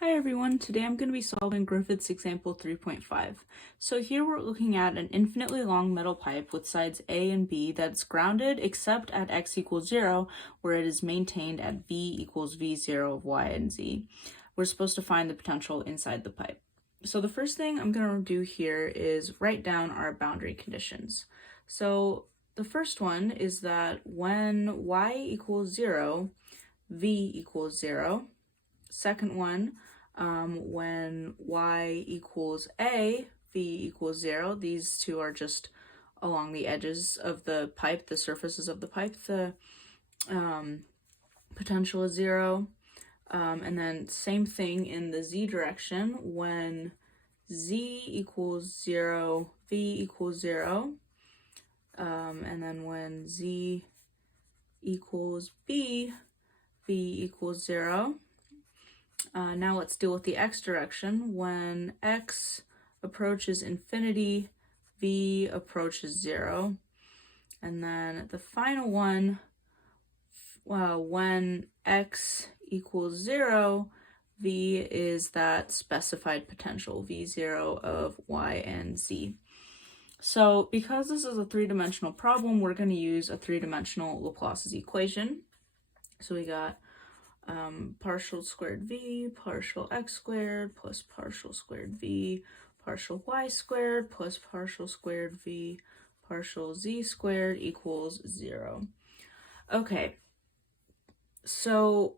Hi everyone, today I'm going to be solving Griffith's example 3.5. So here we're looking at an infinitely long metal pipe with sides A and B that's grounded except at x equals 0, where it is maintained at V equals V0 of y and z. We're supposed to find the potential inside the pipe. So the first thing I'm going to do here is write down our boundary conditions. So the first one is that when y equals 0, V equals 0. Second one, when y equals a, v equals 0. These two are just along the edges of the pipe, the surfaces of the pipe. The potential is 0. And then same thing in the z direction. When z equals 0, v equals 0. And then when z equals b, v equals 0. Now let's deal with the x direction. When x approaches infinity, v approaches 0. And then the final one, when x equals 0, v is that specified potential, v0 of y and z. So because this is a three-dimensional problem, we're going to use a three-dimensional Laplace's equation. So we got partial squared v partial x squared plus partial squared v partial y squared plus partial squared v partial z squared equals 0. Okay, so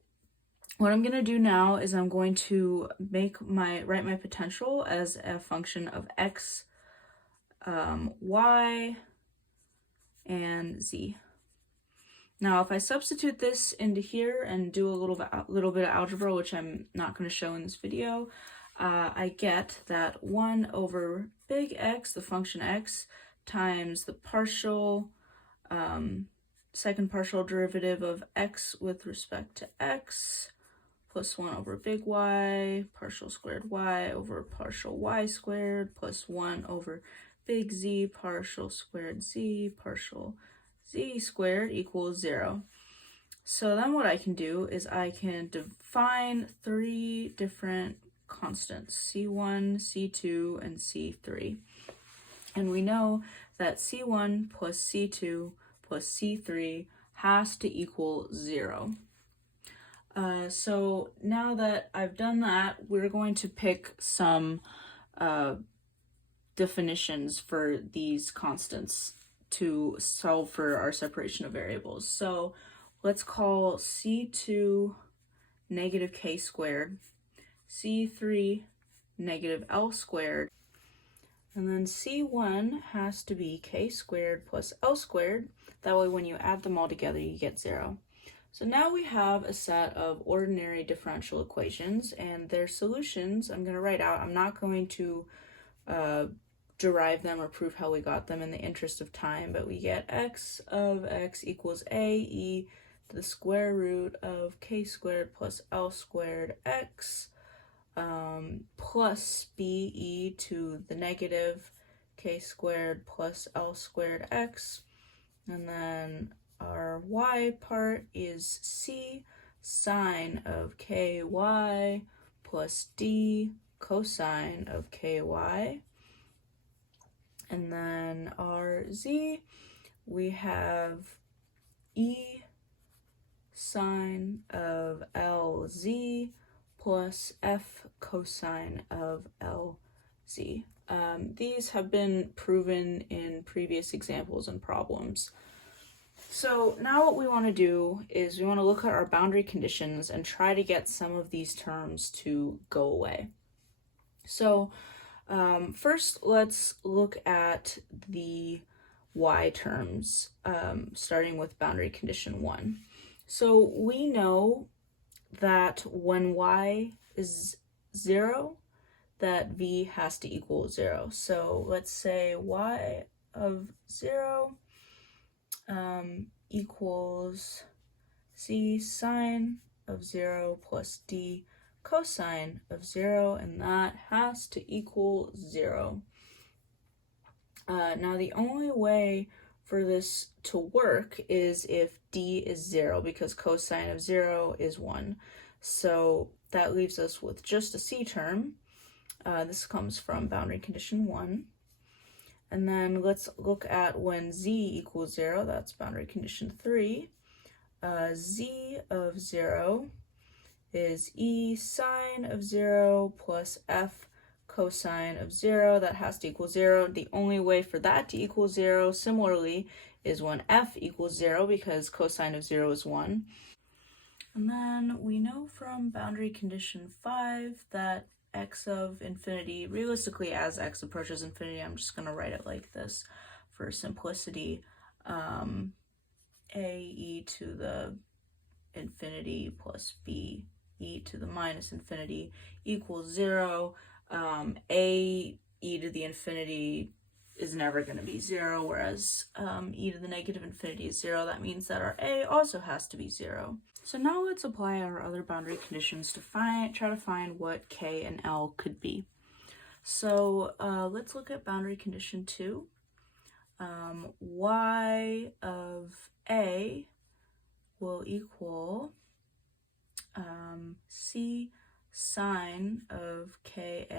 what I'm going to do now is I'm going to write my potential as a function of x, y, and z. Now, if I substitute this into here and do a little bit of algebra, which I'm not going to show in this video, I get that 1 over big X, the function x, times the second partial derivative of x with respect to x, plus 1 over big Y, partial squared y over partial y squared, plus 1 over big Z, partial squared z, partial z squared equals 0. So then what I can do is I can define three different constants, C1, C2, and C3. And we know that C1 plus C2 plus C3 has to equal 0. So now that I've done that, we're going to pick some definitions for these constants to solve for our separation of variables. So let's call C2 negative k squared, C3 negative l squared, and then C1 has to be k squared plus l squared. That way when you add them all together, you get 0. So now we have a set of ordinary differential equations, and their solutions I'm going to write out. I'm not going to derive them or prove how we got them in the interest of time, but we get x of x equals a e to the square root of k squared plus l squared x plus b e to the negative k squared plus l squared x, and then our y part is c sine of ky plus d cosine of ky. And then our z, we have e sine of lz plus f cosine of lz. These have been proven in previous examples and problems. So now what we want to do is we want to look at our boundary conditions and try to get some of these terms to go away. So first, let's look at the y terms, starting with boundary condition 1. So we know that when y is 0, that v has to equal 0. So let's say y of 0 equals c sine of 0 plus d cosine of 0, and that has to equal 0. Now the only way for this to work is if d is 0, because cosine of 0 is 1. So that leaves us with just a c term. This comes from boundary condition 1. And then let's look at when z equals 0, that's boundary condition 3. Z of 0 is e sine of 0 plus f cosine of 0. That has to equal 0. The only way for that to equal 0, similarly, is when f equals 0 because cosine of 0 is 1. And then we know from boundary condition 5 that x of infinity, realistically as x approaches infinity, I'm just going to write it like this for simplicity, a e to the infinity plus b e to the minus infinity equals 0. A e to the infinity is never going to be 0, whereas e to the negative infinity is 0. That means that our a also has to be 0. So now let's apply our other boundary conditions to try to find what k and l could be. So let's look at boundary condition 2. Y of a will equal c sine of ka,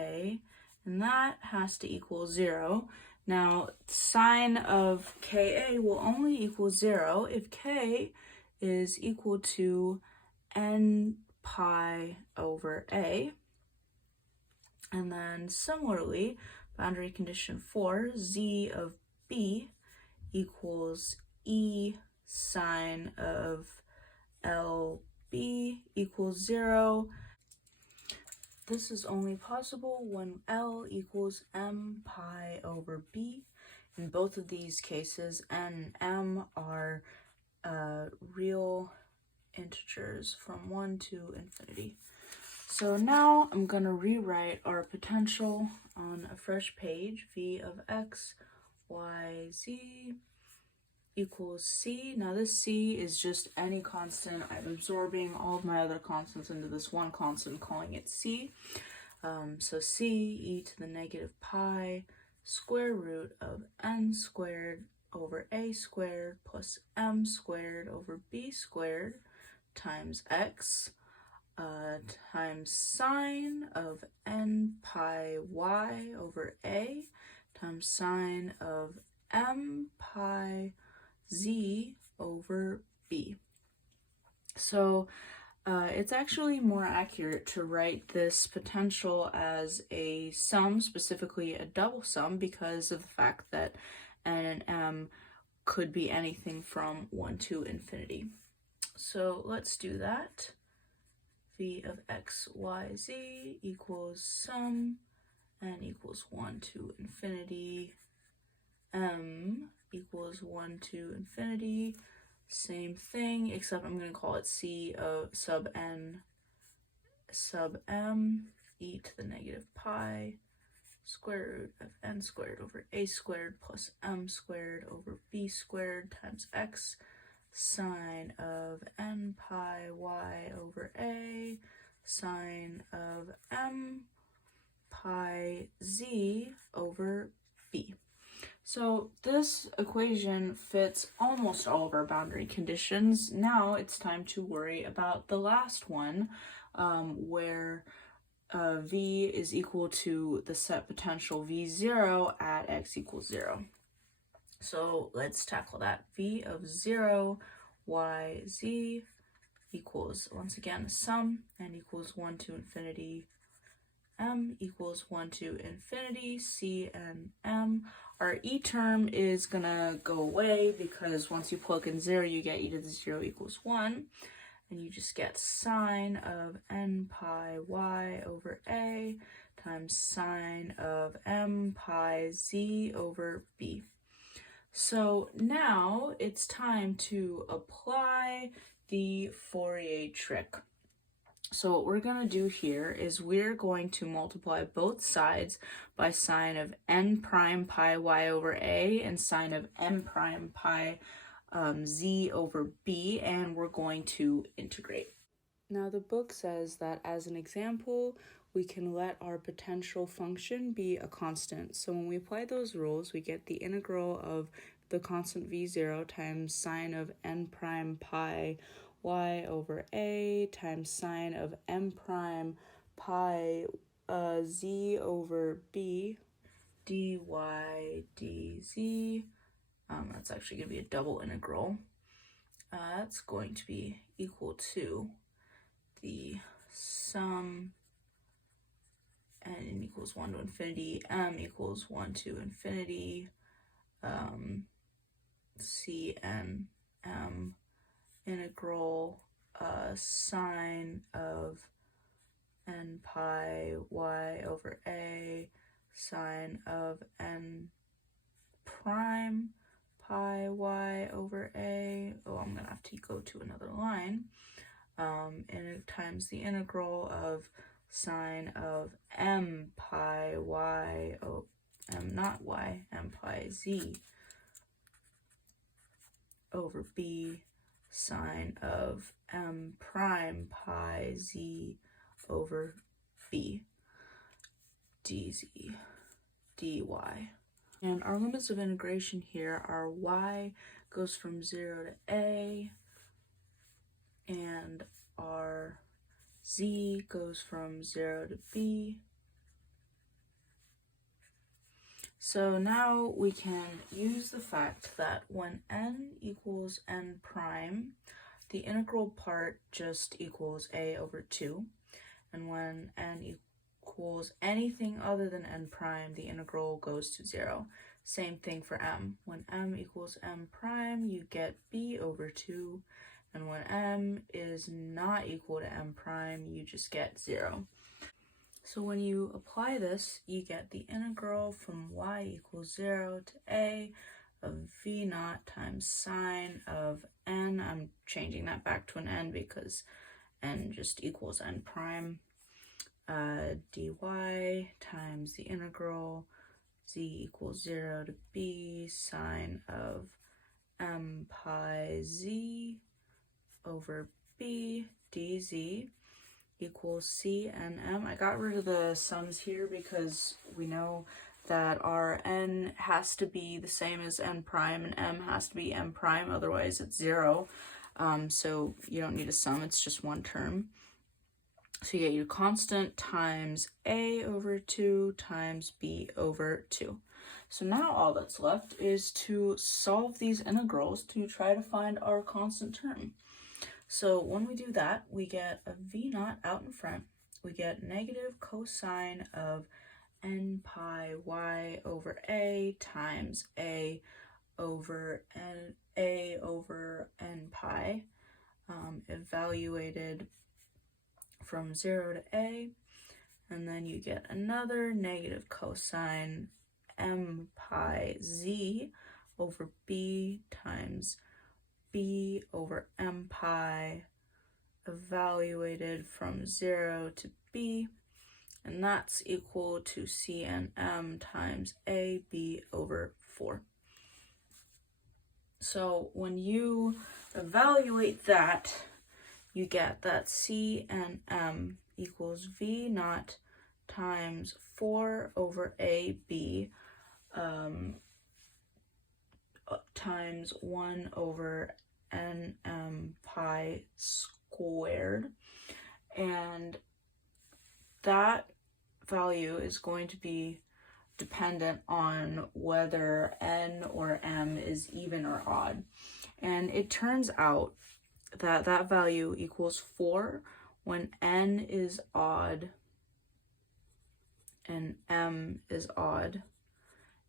and that has to equal 0. Now, sine of ka will only equal 0 if k is equal to n pi over a. And then similarly, boundary condition 4, z of b equals e sine of lb equals 0. This is only possible when L equals m pi over b. In both of these cases, n and m are real integers from 1 to infinity. So now I'm going to rewrite our potential on a fresh page. V of x, y, z equals c. Now this c is just any constant. I'm absorbing all of my other constants into this one constant, calling it c. So c e to the negative pi square root of n squared over a squared plus m squared over b squared times x times sine of n pi y over a times sine of m pi z over b. So it's actually more accurate to write this potential as a sum, specifically a double sum, because of the fact that n and m could be anything from 1 to infinity. So let's do that. V of x, y, z equals sum n equals 1 to infinity, m equals 1 to infinity. Same thing, except I'm going to call it c of sub n sub m e to the negative pi square root of n squared over a squared plus m squared over b squared times x sine of n pi y over a sine of m pi z over b. So this equation fits almost all of our boundary conditions. Now it's time to worry about the last one, where v is equal to the set potential v0 at x equals 0. So let's tackle that. V of 0, y, z equals, once again, a sum, n equals 1 to infinity, m equals 1 to infinity, c and m. Our e term is going to go away because once you plug in 0, you get e to the 0 equals 1. And you just get sine of n pi y over a times sine of m pi z over b. So now it's time to apply the Fourier trick. So what we're going to do here is we're going to multiply both sides by sine of n prime pi y over a and sine of m prime pi z over b, and we're going to integrate. Now the book says that as an example, we can let our potential function be a constant. So when we apply those rules, we get the integral of the constant v0 times sine of n prime pi y over a times sine of m prime pi z over b dy dz. That's actually going to be a double integral. That's going to be equal to the sum n equals 1 to infinity, m equals 1 to infinity, cn m integral sine of n pi y over a sine of n prime pi y over a. Oh, I'm gonna have to go to another line. And times the integral of sine of m pi y, m not y, m pi z over b sine of m prime pi z over b dz dy. And our limits of integration here are y goes from 0 to a, and our z goes from 0 to b. So now we can use the fact that when n equals n prime, the integral part just equals a over 2. And when n equals anything other than n prime, the integral goes to 0. Same thing for m. When m equals m prime, you get b over 2. And when m is not equal to m prime, you just get 0. So when you apply this, you get the integral from y equals 0 to a of v naught times sine of n. I'm changing that back to an n because n just equals n prime. Dy times the integral z equals 0 to b sine of m pi z over b dz equals c and m. I got rid of the sums here because we know that our n has to be the same as n prime and m has to be m prime, otherwise it's 0. So you don't need a sum, it's just one term. So you get your constant times a over 2 times b over 2. So now all that's left is to solve these integrals to try to find our constant term. So when we do that, we get a v naught out in front. We get negative cosine of n pi y over a times a over n pi, evaluated from 0 to a, and then you get another negative cosine m pi z over b times b over m pi, evaluated from 0 to b, and that's equal to c and m times a b over 4. So when you evaluate that, you get that c and m equals v naught times 4 over ab times 1 over nm pi squared, and that value is going to be dependent on whether n or m is even or odd. And it turns out that that value equals 4 when n is odd and m is odd,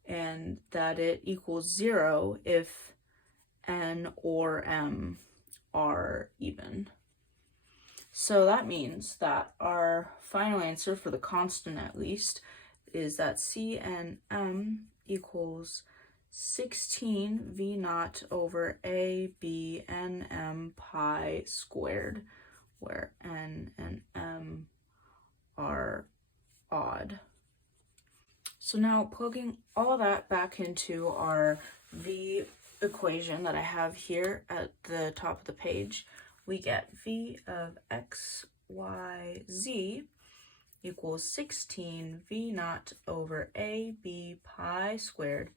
and that it equals 0 if n or m are even. So that means that our final answer for the constant, at least, is that c and m equals 16 v naught over a b n m pi squared, where n and m are odd. So now plugging all that back into our v equation that I have here at the top of the page, we get v of x, y, z equals 16 v naught over a b pi squared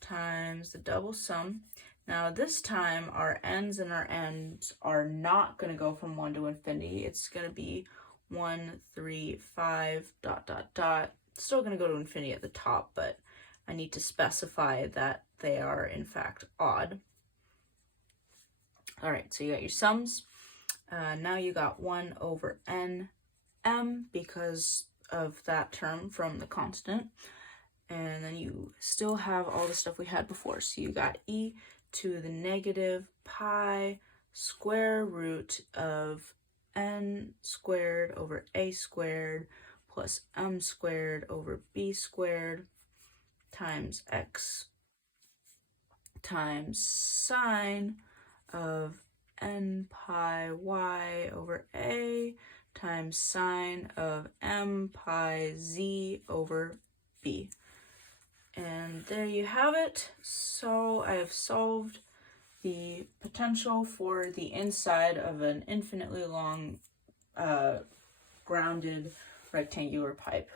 times the double sum. Now this time our n's and our n's are not going to go from 1 to infinity. It's going to be 1, 3, 5, dot, dot, dot. Still going to go to infinity at the top, but I need to specify that they are in fact odd. All right, so you got your sums. Now you got 1 over n m because of that term from the constant. And then you still have all the stuff we had before. So you got e to the negative pi square root of n squared over a squared plus m squared over b squared times x times sine of n pi y over a times sine of m pi z over b. And there you have it. So I have solved the potential for the inside of an infinitely long grounded rectangular pipe.